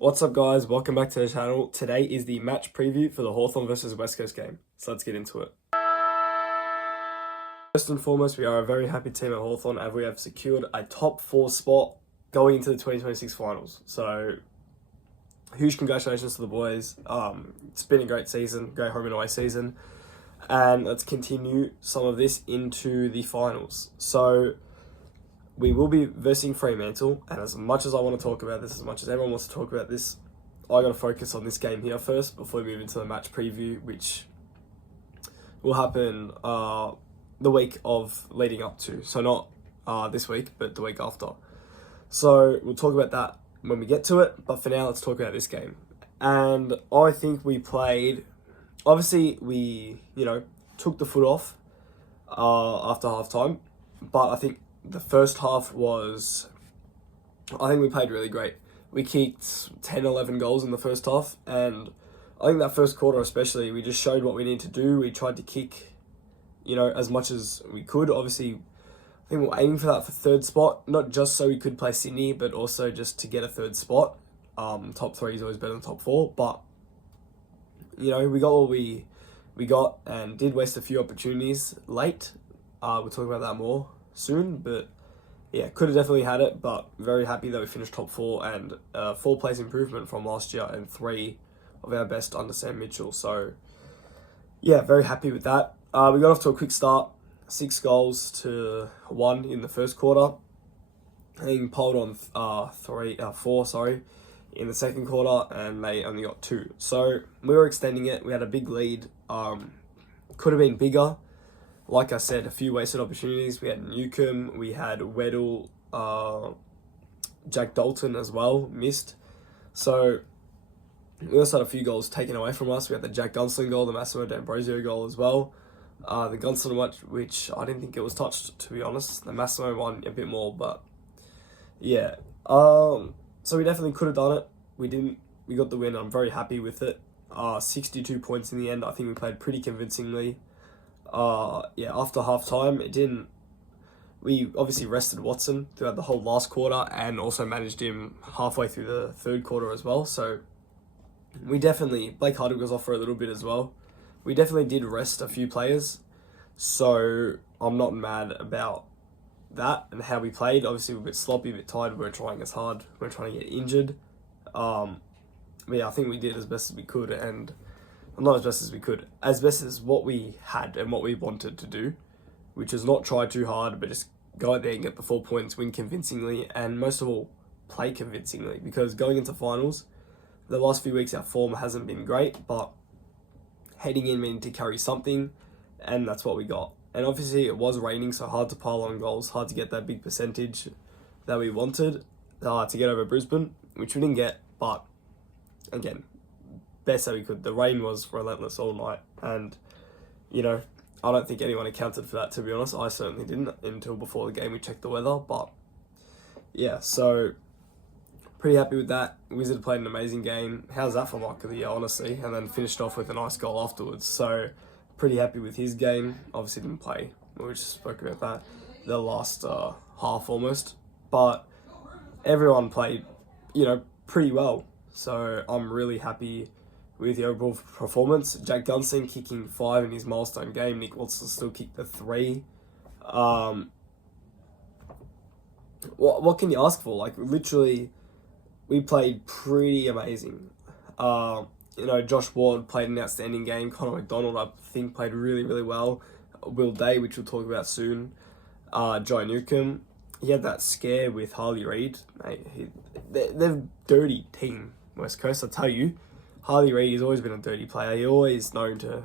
What's up, guys? Welcome back to the channel. Today is the match preview for the Hawthorn versus West Coast game. So let's get into it. First and foremost, we are a very happy team at Hawthorn as we have secured a top 4 spot going into the 2026 finals. So huge congratulations to the boys. It's been a great season, great home and away season. And let's continue some of this into the finals. So we will be versing Fremantle, and as much as I want to talk about this, as much as everyone wants to talk about this, I got to focus on this game here first before we move into the match preview, which will happen the week of leading up to. So not this week, but the week after. So we'll talk about that when we get to it, but for now, let's talk about this game. And I think we played, obviously we, took the foot off after halftime, but I think the first half I think we played really great. We kicked 10, 11 goals in the first half, and I think that first quarter especially, we just showed what we need to do. We tried to kick, as much as we could. Obviously, I think we're aiming for that for third spot, not just so we could play Sydney, but also just to get a third spot. Top 3 is always better than top 4, but, we got what we got and did waste a few opportunities late. We'll talk about that more soon, but yeah, could have definitely had it, but very happy that we finished top 4 and 4 place improvement from last year and 3 of our best under Sam Mitchell. So yeah, very happy with that. We got off to a quick start, 6 goals to 1 in the first quarter. I think polled on 4 in the second quarter, and they only got 2. So we were extending it. We had a big lead. Could have been bigger. Like I said, a few wasted opportunities. We had Newcomb, we had Weddle, Jack Dalton as well, missed. So we also had a few goals taken away from us. We had the Jack Gunsling goal, the Massimo D'Ambrosio goal as well. The Gunsling one, which I didn't think it was touched, to be honest. The Massimo one, a bit more, but yeah. So we definitely could have done it. We didn't. We got the win. I'm very happy with it. 62 points in the end. I think we played pretty convincingly. After half time, we obviously rested Watson throughout the whole last quarter and also managed him halfway through the third quarter as well. So Blake Hardwick was off for a little bit as well. We definitely did rest a few players. So I'm not mad about that and how we played. Obviously we're a bit sloppy, a bit tired. We weren't trying as hard. We weren't trying to get injured. But yeah, I think we did as best as we could, and not as best as we could, as best as what we had and what we wanted to do, which is not try too hard, but just go out there and get the 4 points, win convincingly, and most of all, play convincingly. Because going into finals, the last few weeks our form hasn't been great, but heading in we need to carry something, and that's what we got. And obviously it was raining, so hard to pile on goals, hard to get that big percentage that we wanted to get over Brisbane, which we didn't get, but again, best that we could. The rain was relentless all night, and I don't think anyone accounted for that, to be honest. I certainly didn't until before the game we checked the weather, but yeah, so pretty happy with that. Wizard played an amazing game. How's that for Mark of the Year, honestly? And then finished off with a nice goal afterwards, so pretty happy with his game. Obviously didn't play, we just spoke about that, the last half almost, but everyone played pretty well, so I'm really happy with the overall performance. Jack Gunsling kicking 5 in his milestone game. Nick Watson still kicked the 3. What can you ask for? Like, literally, we played pretty amazing. Josh Ward played an outstanding game. Connor McDonald, I think, played really, really well. Will Day, which we'll talk about soon. Joe Newcomb, he had that scare with Harley Reid. Mate, they're a dirty team, West Coast, I tell you. Harley Reid has always been a dirty player. He's always known to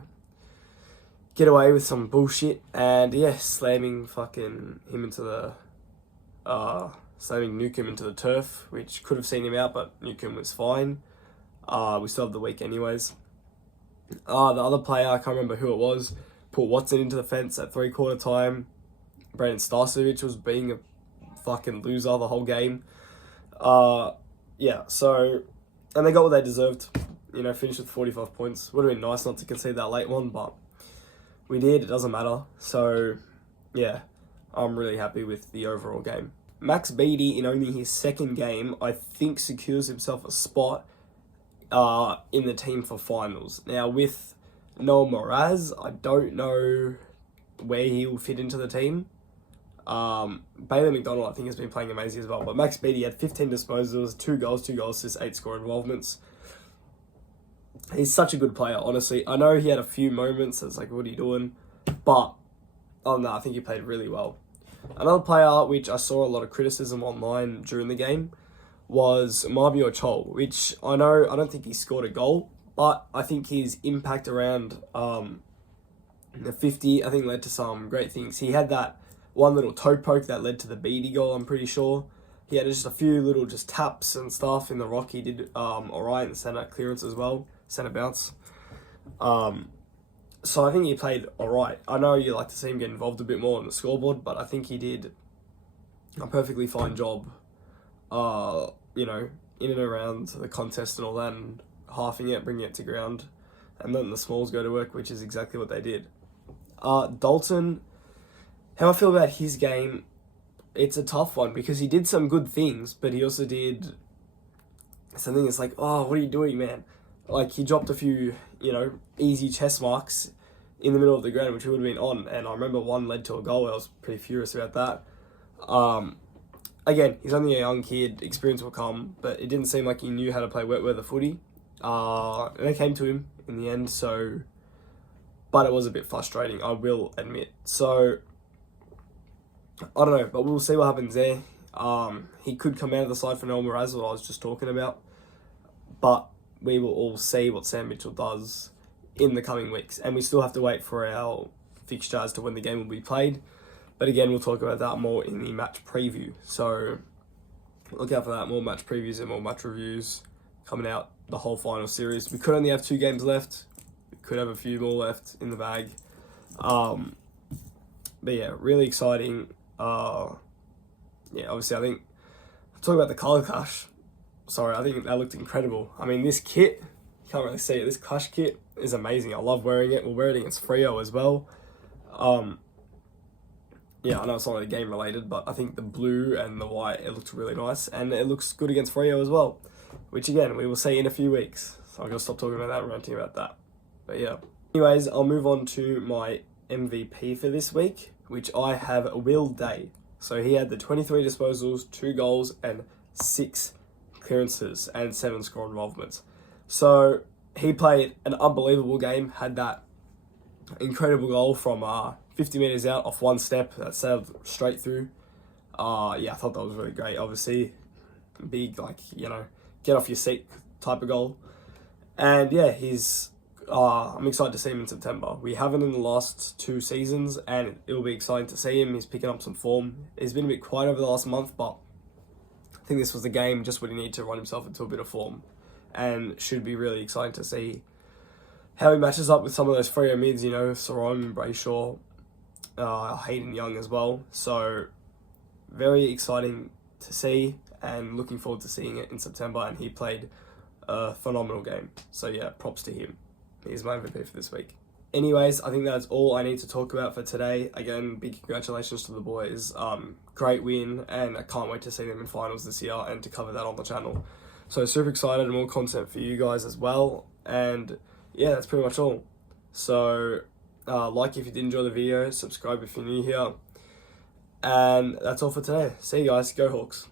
get away with some bullshit, and yeah, slamming Newcomb into the turf, which could have seen him out, but Newcomb was fine. We still have the week anyways. The other player, I can't remember who it was, put Watson into the fence at 3/4 time. Brandon Starcevich was being a fucking loser the whole game. And they got what they deserved. Finished with 45 points. Would have been nice not to concede that late one, but we did. It doesn't matter. So, yeah, I'm really happy with the overall game. Max Beattie, in only his second game, I think secures himself a spot in the team for finals. Now, with Noel Moraz, I don't know where he will fit into the team. Bailey McDonald, I think, has been playing amazing as well. But Max Beattie had 15 disposals, 2 goals, 2 goal assists, 8 score involvements. He's such a good player, honestly. I know he had a few moments that's like, what are you doing? But, oh no, I think he played really well. Another player which I saw a lot of criticism online during the game was Marbio Chol, which I don't think he scored a goal, but I think his impact around the 50, I think, led to some great things. He had that one little toe poke that led to the Beattie goal, I'm pretty sure. He had just a few little just taps and stuff in the rock. He did alright in centre clearance as well, centre bounce. So I think he played alright. I know you like to see him get involved a bit more on the scoreboard, but I think he did a perfectly fine job, in and around the contest and all that, and halving it, bringing it to ground, and letting the smalls go to work, which is exactly what they did. Dalton, how I feel about his game, it's a tough one because he did some good things, but he also did something that's like, oh, what are you doing, man? Like, he dropped a few, easy chest marks in the middle of the ground, which he would have been on, and I remember one led to a goal. I was pretty furious about that. Again, he's only a young kid, experience will come, but it didn't seem like he knew how to play wet weather footy. And they came to him in the end, but it was a bit frustrating, I will admit. So, I don't know, but we'll see what happens there. He could come out of the side for Noel Moraz, what I was just talking about, but we will all see what Sam Mitchell does in the coming weeks, and we still have to wait for our fixture as to when the game will be played. But again, we'll talk about that more in the match preview. So look out for that, more match previews and more match reviews coming out the whole final series. We could only have 2 games left. We could have a few more left in the bag. But yeah, really exciting. Obviously I think, talk about the colour clash. Sorry, I think that looked incredible. I mean, this kit, you can't really see it, this clash kit is amazing. I love wearing it. We'll wear it against Freo as well. I know it's not really game related, but I think the blue and the white, it looks really nice. And it looks good against Freo as well, which again, we will see in a few weeks. So I'm going to stop talking about that and ranting about that. But yeah. Anyways, I'll move on to my MVP for this week, which I have Will Day. So he had the 23 disposals, 2 goals, and 6 clearances, and 7 score involvements. So he played an unbelievable game, had that incredible goal from 50 metres out off one step that sailed straight through. I thought that was really great. Obviously, big, get off your seat type of goal. And yeah, I'm excited to see him in September. We haven't in the last 2 seasons, and it'll be exciting to see him. He's picking up some form. He's been a bit quiet over the last month, but I think this was the game, just what he needed to run himself into a bit of form, and should be really exciting to see how he matches up with some of those Freo mids, Sarong, Brayshaw, Hayden Young as well. So very exciting to see, and looking forward to seeing it in September. And he played a phenomenal game. So yeah, props to him. He's my MVP for this week. Anyways, I think that's all I need to talk about for today. Again, big congratulations to the boys. Great win, and I can't wait to see them in finals this year and to cover that on the channel. So super excited, and more content for you guys as well. And yeah, that's pretty much all. So like if you did enjoy the video, subscribe if you're new here. And that's all for today. See you guys. Go Hawks.